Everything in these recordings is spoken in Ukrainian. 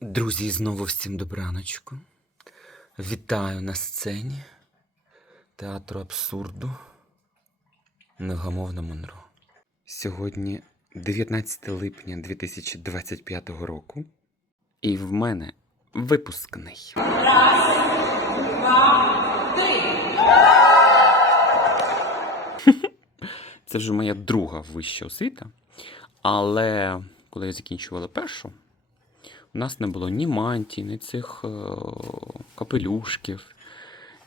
Друзі, знову всім добраночку. Вітаю на сцені театру абсурду Невгамовна Монро. Сьогодні 19 липня 2025 року. І в мене випускний. Це вже моя друга вища освіта. Але коли я закінчувала першу, у нас не було ні мантій, ні цих е, капелюшків,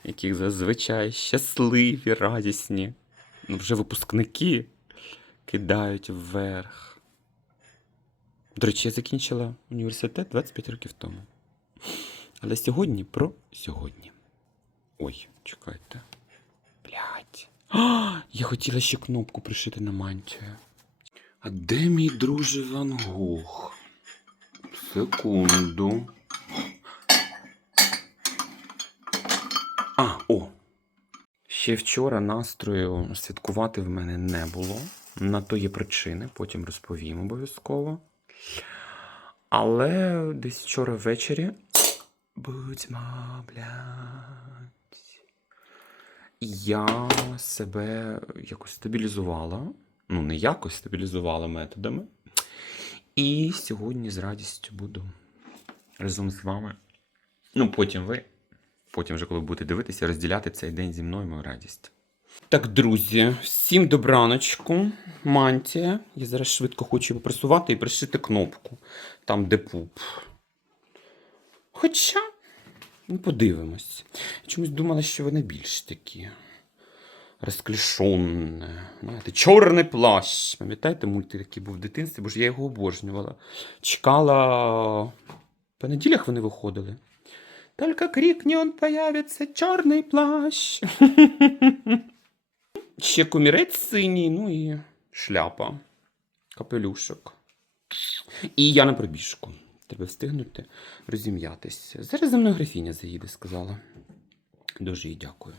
яких зазвичай щасливі, радісні. Ну, вже випускники кидають вверх. До речі, я закінчила університет 25 років тому. Але сьогодні про сьогодні. Ой, чекайте. Блять. Я хотіла ще кнопку пришити на мантію. А де мій друже Ван Гог? Секунду. А, о. Ще вчора настрою святкувати в мене не було. На то є причини, потім розповім обов'язково. Але десь вчора ввечері. Будьмо, блядь. Я себе якось стабілізувала. Ну, не якось стабілізувала методами. І сьогодні з радістю буду разом з вами. Ну, потім ви, потім вже, коли будете дивитися, розділяти цей день зі мною мою радість. Так, друзі, всім добраночку. Мантія. Я зараз швидко хочу попресувати і пришити кнопку там, де пуп. Хоча, ну, подивимось. Чомусь думала, що вони більш такі розклішонне. Чорний плащ. Пам'ятаєте, мультик, який був в дитинстві, бо ж я його обожнювала. Чекала. По неділях вони виходили. Только крикни, он появиться чорний плащ. Ще комірець синій, ну і шляпа, капелюшок. І я на пробіжку. Треба встигнути розім'ятися. Зараз за мною графіня заїде, сказала. Дуже їй дякую.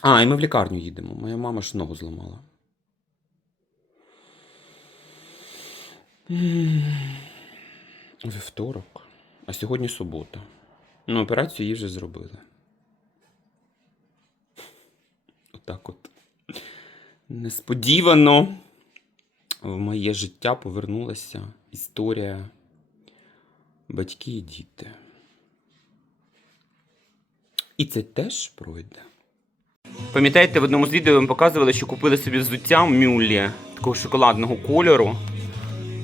А, і ми в лікарню їдемо. Моя мама ж ногу зламала. Вівторок. А сьогодні субота. Ну, операцію їй вже зробили. Отак от. Несподівано в моє життя повернулася історія батьки і діти. І це теж пройде. Пам'ятаєте, в одному з відео вам показували, що купили собі взуття мюлі такого шоколадного кольору.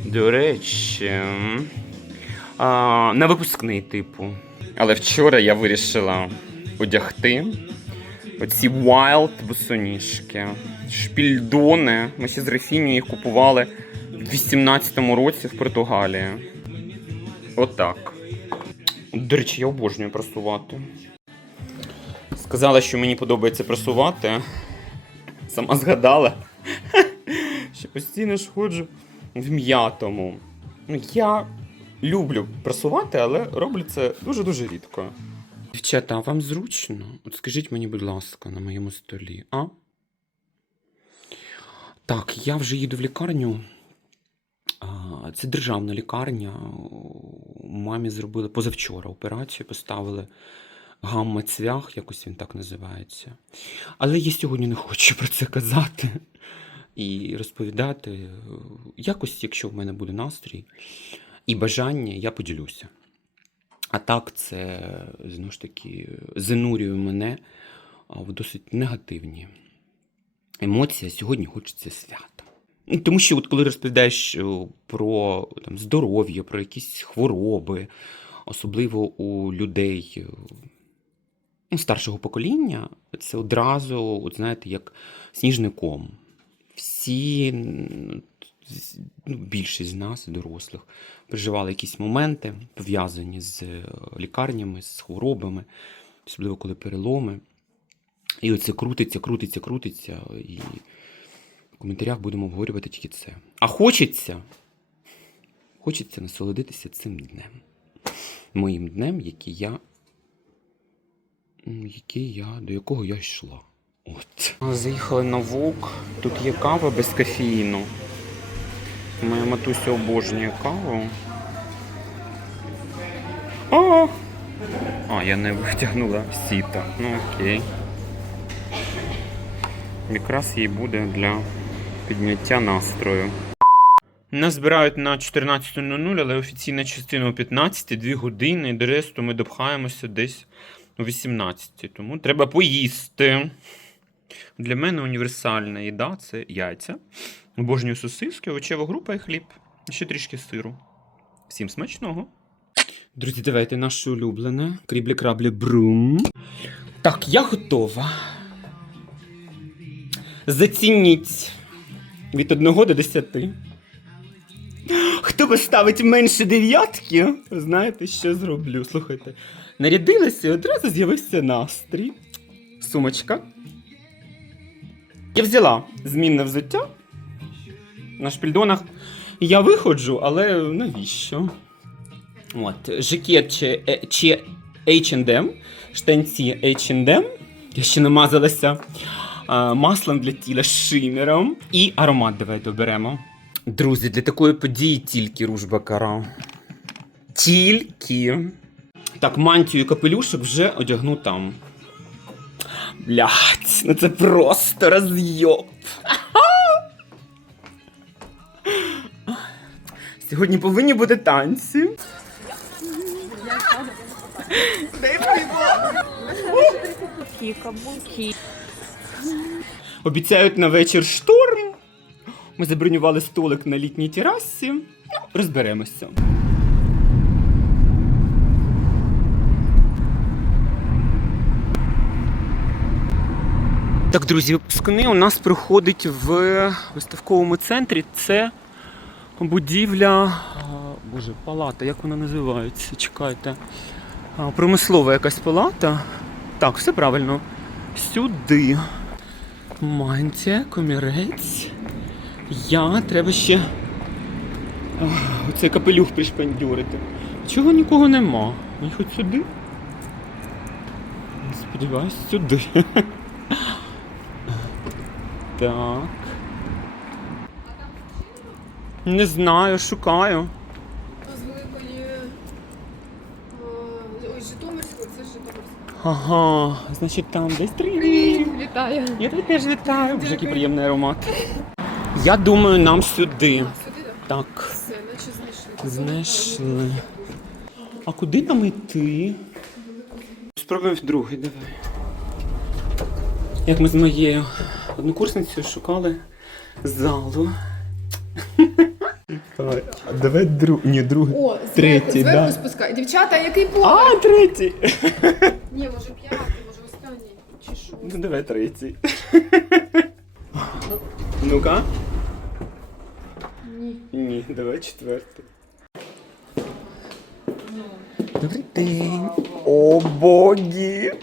До речі, а, на випускний типу. Але вчора я вирішила одягти оці wild босоніжки. Шпільдони. Ми ще з Рефіню їх купували в 18-му році в Португалії. Отак. До речі, я обожнюю просувати. Сказала, що мені подобається просувати. Сама згадала, що постійно ж ходжу в м'ятому. Ну, Я люблю просувати, але роблю це дуже-дуже рідко. Дівчата, вам зручно? От скажіть мені, будь ласка, на моєму столі, а? Так, я вже їду в лікарню. Це державна лікарня. Мамі зробили позавчора операцію, поставили гамма-цвях, якось він так називається. Але я сьогодні не хочу про це казати і розповідати. Якось, якщо в мене буде настрій і бажання, я поділюся. А так, це знову ж таки занурює мене в досить негативні емоції. Сьогодні хочеться свята. Ну, Тому що, от коли розповідаєш е, про там, здоров'я, про якісь хвороби, особливо у людей ну, старшого покоління, це одразу, от знаєте, як сніжником. Всі, ну, більшість з нас, дорослих, переживали якісь моменти, пов'язані з е, лікарнями, з хворобами, особливо коли переломи. І оце крутиться, крутиться, крутиться. І в коментарях будемо обговорювати тільки це. А хочеться, хочеться насолодитися цим днем. Моїм днем, який я який я, до якого я йшла. От. Заїхали на вок. Тут є кава без кофеїну. Моя матуся обожнює каву. О! А, я не витягнула сіта. Ну окей. Якраз їй буде для підняття настрою. Нас збирають на 14.00, але офіційна частина о 15, 2 години, і до ресту ми допхаємося десь о 18. Тому треба поїсти. Для мене універсальна їда це яйця. Обожнюю сосиски, овочева група і хліб. І ще трішки сиру. Всім смачного. Друзі, давайте наше улюблене. Кріблі краблі брум. Так, я готова. Зацініть від 1 до 10. Хто поставить менше дев'ятки, знаєте, що зроблю. Слухайте. Нарядилася і одразу з'явився настрій. Сумочка. Я взяла змінне взуття на шпільдонах. Я виходжу, але навіщо? От, жакет чи, е, чи H&M, штанці H&M. Я ще намазалася а, маслом для тіла шимером. І аромат давайте оберемо. Друзі, для такої події тільки ружба кара. Тільки. Так, мантію і капелюшок вже одягну там. Блять, ну це просто розйоб. Сьогодні повинні бути танці. Обіцяють на вечір шторм. Ми забронювали столик на літній терасі. Ну, розберемося. Так, друзі, випускний у нас проходить в виставковому центрі. Це будівля. Боже, палата, як вона називається? Чекайте. Промислова якась палата. Так, все правильно. Сюди. Мантія, комірець. Я треба ще оцей капелюх пришпандюрити. Чого нікого нема? Мені хоч сюди? Сподіваюсь, сюди. Так. Не знаю, шукаю. З великої. е, Ой, Житомирської, це Житомирська. Ага, значить там десь три. Вітаю. Я тебе теж вітаю. Боже, який приємний аромат. Я думаю, нам сюди. Сюди, так? Так, Все, наче знайшли. знайшли. А куди нам йти? Спробуємо другий, давай. Як ми з моєю однокурсницею шукали залу. Давай друг. Ні, другий. О, Третій, зверху, зверху да. спускай. Дівчата, який поверх? А, третій. Ні, може п'ятий, може останній. Чи що? Ну давай третій. Ну-ка. Ні. Ні, давай четвертий. Добрий день. О, боги.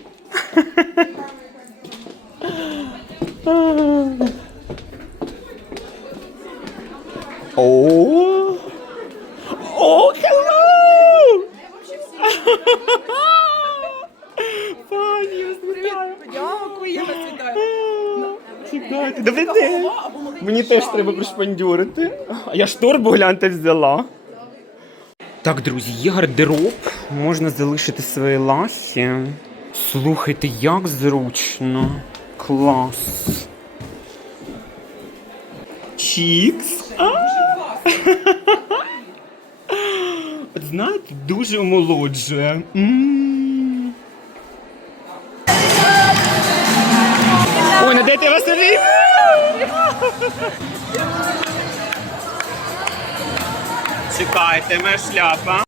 О. О, hello! Пані, я вас вітаю. Дякую, я вас вітаю. Чекайте, добрий день. Мені теж треба пришпандюрити. А я ж торбу гляньте взяла. Так, друзі, є гардероб. Можна залишити свої лахи. Слухайте, як зручно. Клас. Чікс. Знаєте, дуже омолоджує. М. Ой, ну дайте я вас обійму! Чекайте, моя шляпа.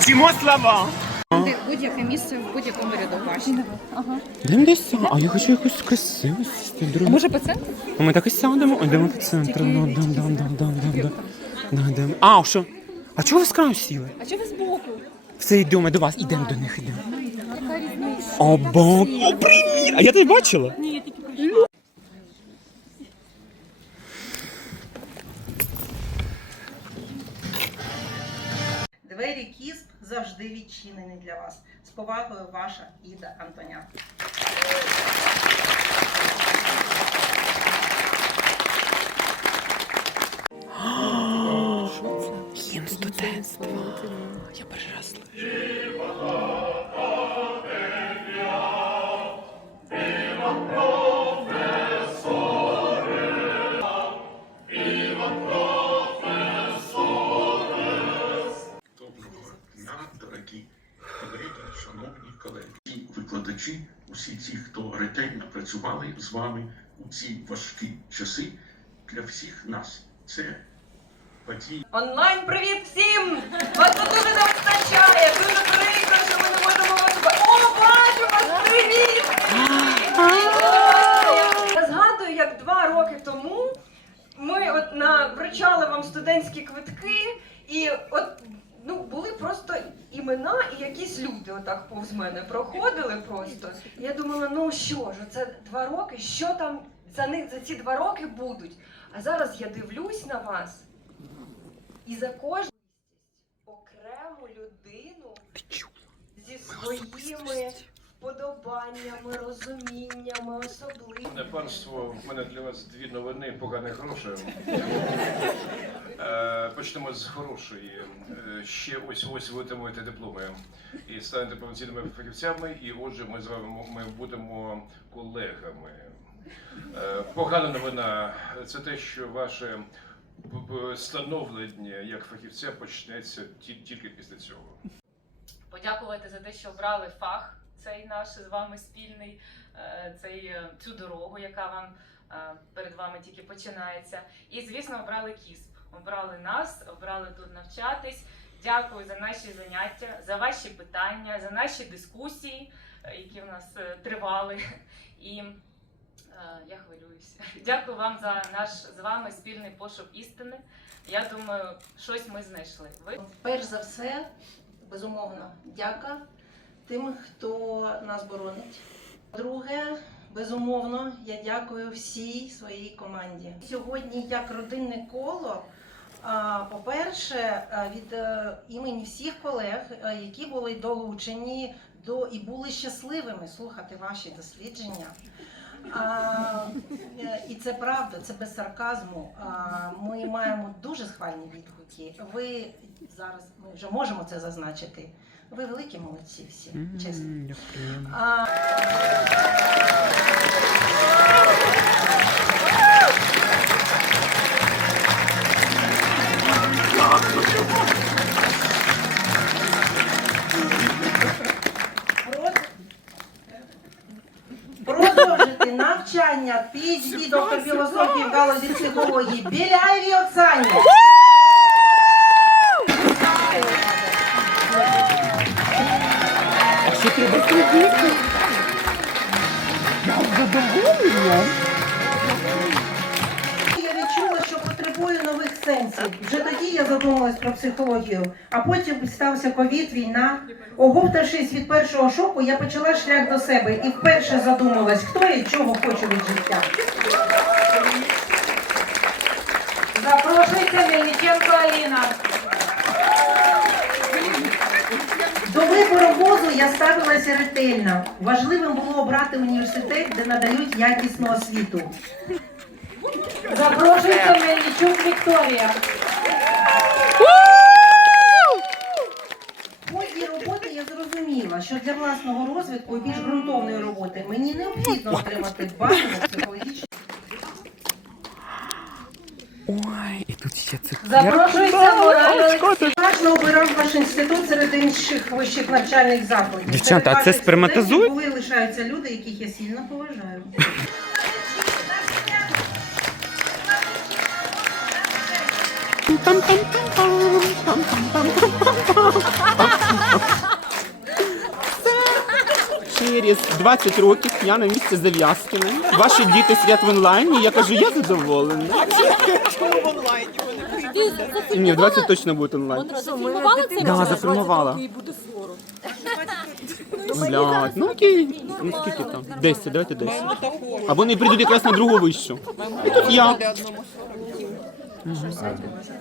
Вчимо слова. Будь-яке місце в будь-якому ряду бачите. Дем десь, а я хочу якусь красиву сісти. друге. Може по центру? А ми так і сядемо, йдемо по центру. Ну, дам, дам, дам, дам, дам, дам. Да, дам. А, що? А чого ви з краю сіли? А чого ви збоку? Все, йдемо до вас, ідемо до них, йдемо. О, бог. О, привіт! А я тебе бачила? Ні, я тільки прийшла. Двері відчинені для вас. З повагою, ваша Іда Антоня. Гімн. Я перший раз слышу. Усі ті, хто ретельно працювали з вами у ці важкі часи, для всіх нас це подія. Онлайн привіт всім! Вас тут дуже не вистачає! Дуже прикро, що ми не можемо вас. О, бачу вас! Привіт! Я згадую, як два роки тому ми от на вручали вам студентські квитки, і от ну були просто імена і якісь люди отак повз мене проходили просто. Я думала, ну що ж, це два роки, що там за них за ці два роки будуть? А зараз я дивлюсь на вас. І за кожну окрему людину зі своїми вподобаннями, розуміннями, особливостями. Панство, в мене для вас дві новини, поганих грошей. Почнемо з хорошої. Е, Ще ось ось ви отримуєте дипломи і станете повноцінними фахівцями, і отже, ми з вами ми будемо колегами. Е, Погана новина це те, що ваше становлення як фахівця почнеться ті- тільки після цього. подякувати за те, що обрали фах цей наш з вами спільний, е, цей, е, цю дорогу, яка вам е, перед вами тільки починається. І, звісно, обрали КІСП. Обрали нас, обрали тут навчатись. Дякую за наші заняття, за ваші питання, за наші дискусії, які в нас тривали. І я хвилююся. Дякую вам за наш з вами спільний пошук істини. Я думаю, щось ми знайшли. Ви Перш за все, безумовно, дяка тим, хто нас боронить. Друге, безумовно, я дякую всій своїй команді. Сьогодні, як родинне коло, по-перше, від е, імені всіх колег, е, які були долучені до і були щасливими слухати ваші дослідження. А, е, і це правда, це без сарказму. А, ми маємо дуже схвальні відгуки. Ви зараз ми вже можемо це зазначити. Ви великі молодці всі, чесно. А, Продовжити навчання PhD доктор філософії в галузі психології Біляєвій Оксані. Зробити? Я задоволена. Я відчула, що потребую нових сенсів. Вже тоді я задумалась про психологію, а потім стався ковід, війна. Оговтавшись від першого шоку, я почала шлях до себе і вперше задумалась, хто і чого хочу від життя. Запрошуйте Мельниченко Аліна. До вибору вузу я ставилася ретельно. Важливим було обрати університет, де надають якісну освіту. Запрошуйте Мельничук Вікторія. Я зрозуміла, що для власного розвитку і більш ґрунтовної роботи мені необхідно отримати базову психологічну. Ой, і тут ще це. Запрошується Мораль Уважно обирав ваш інститут серед інших вищих навчальних закладів. Дівчата, Серед а це ваших сперматозоїд? студентів Були і лишаються люди, яких я сильно поважаю. Через 20 років я на місці Зав'язкіна. Ваші діти сидять в онлайні. Я кажу, я задоволена. Ні, в 20 точно буде онлайн. Зафільмувала цей Да, зафільмувала. І. Блядь, ну окей. Ну скільки там? 10, давайте 10. А вони прийдуть якраз на другу вищу. І тут я.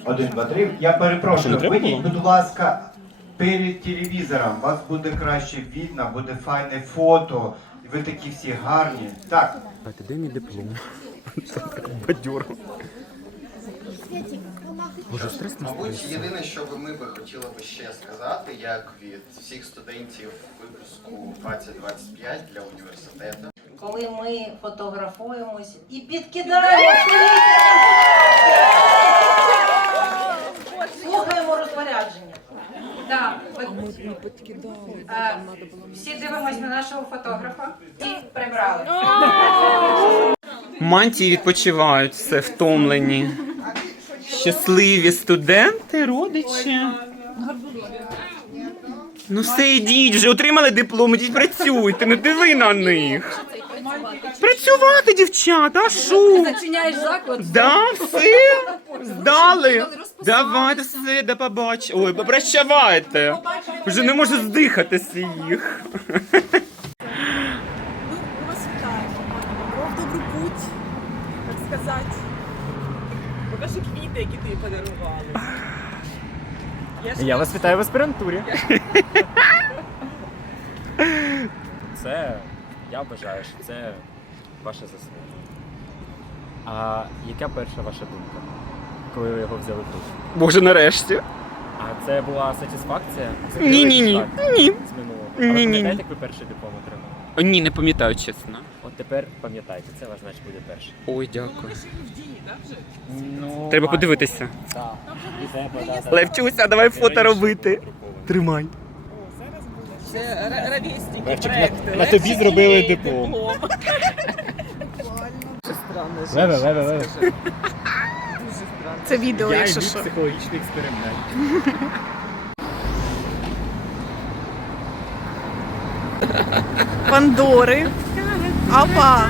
Один, два, три. Я Що, не перепрошую, треба вийдіть, було? будь ласка, перед телевізором. Вас буде краще видно, буде файне фото. Ви такі всі гарні. Так, Давайте, де мій диплом? Бадьоро. Боже, стрес не Мабуть, єдине, що би ми би хотіли би ще сказати, як від всіх студентів випуску 2025 для університету. Коли ми фотографуємось і підкидаємо слухаємо розпорядження. Так, всі дивимось на нашого фотографа і прибрали. Мантії відпочивають все втомлені. Щасливі студенти, родичі. Ну все, ідіть вже, отримали диплом, ідіть працюйте, не диви на них. Працювати, дівчата, а що? Зачиняєш заклад? Да, все, здали. Давайте все, до побачення. Ой, попрощавайте. Вже не можу здихатися їх. Ну, ми вас вітаємо. Добрий путь, так сказати. Покажи квіти, які тобі подарували. Я вас вітаю в аспірантурі. Це я вважаю, що це ваша заслуга. А яка перша ваша думка, коли ви його взяли тут? Боже, нарешті. А це була сатисфакція? Це Ні, ні, ні. З минулого. А ви Ні, ні, ні. пам'ятаєте, як ви перший диплом отримали? Ні, не пам'ятаю, чесно. От тепер пам'ятайте, це ваш значить буде перший. Ой, дякую. Ну, Треба подивитися. Так. І треба, да, да. Левчуся, давай фото робити. Тримай. Це ровесники, Левчик, на- проекти. на тобі Левчик зробили і диплом. Странно, що- Леве, леве, леве. Це відео, якщо йду що. психологічний експеримент. Пандори. Апа.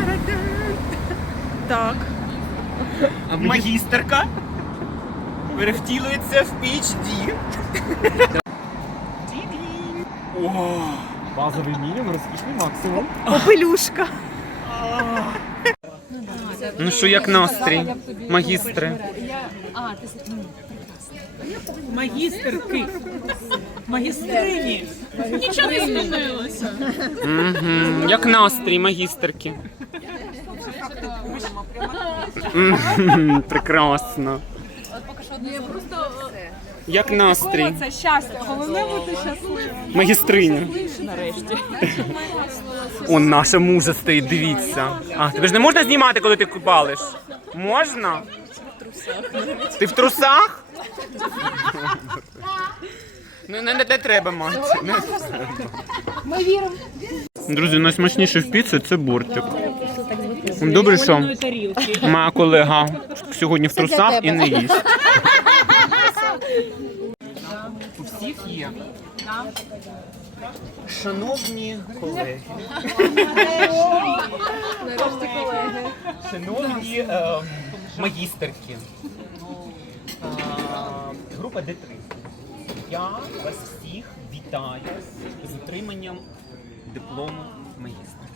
Так. Магістерка перевтілується в PhD. О, Базовий мінімум, розкішний максимум. Попелюшка. Ну що, як настрій, магістри? Магістерки. Магістрині. Нічого не змінилося. Як настрій, магістерки? Мгм, Прекрасно. Як настрій? Це щастя. Головне бути щасливим. Магістриня. Нарешті. Он наша мужа стоїть, дивіться. А, тебе ж не можна знімати, коли ти купалиш? Можна? Ти в трусах? Ну, не, не, не треба, мати. Не Ми віримо. Друзі, найсмачніше в піці це бортик. Добре, що моя колега сьогодні в трусах і не їсть. У всіх є. Шановні колеги. Шановні е, магістерки. Група Д3. Я вас всіх вітаю з отриманням диплому магістра.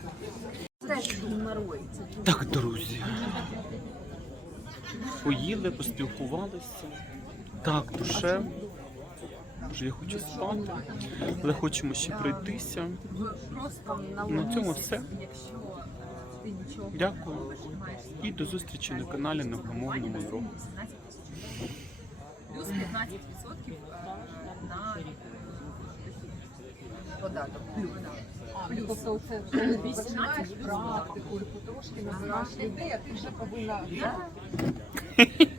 Так, друзі. Поїли, поспілкувалися. Так, душевно. Вже я хочу спати, але хочемо ще пройтися. На цьому все. Дякую. І до зустрічі на каналі на промовному року. Тобто це 18 практику, потрошки на людей, а ти вже повинна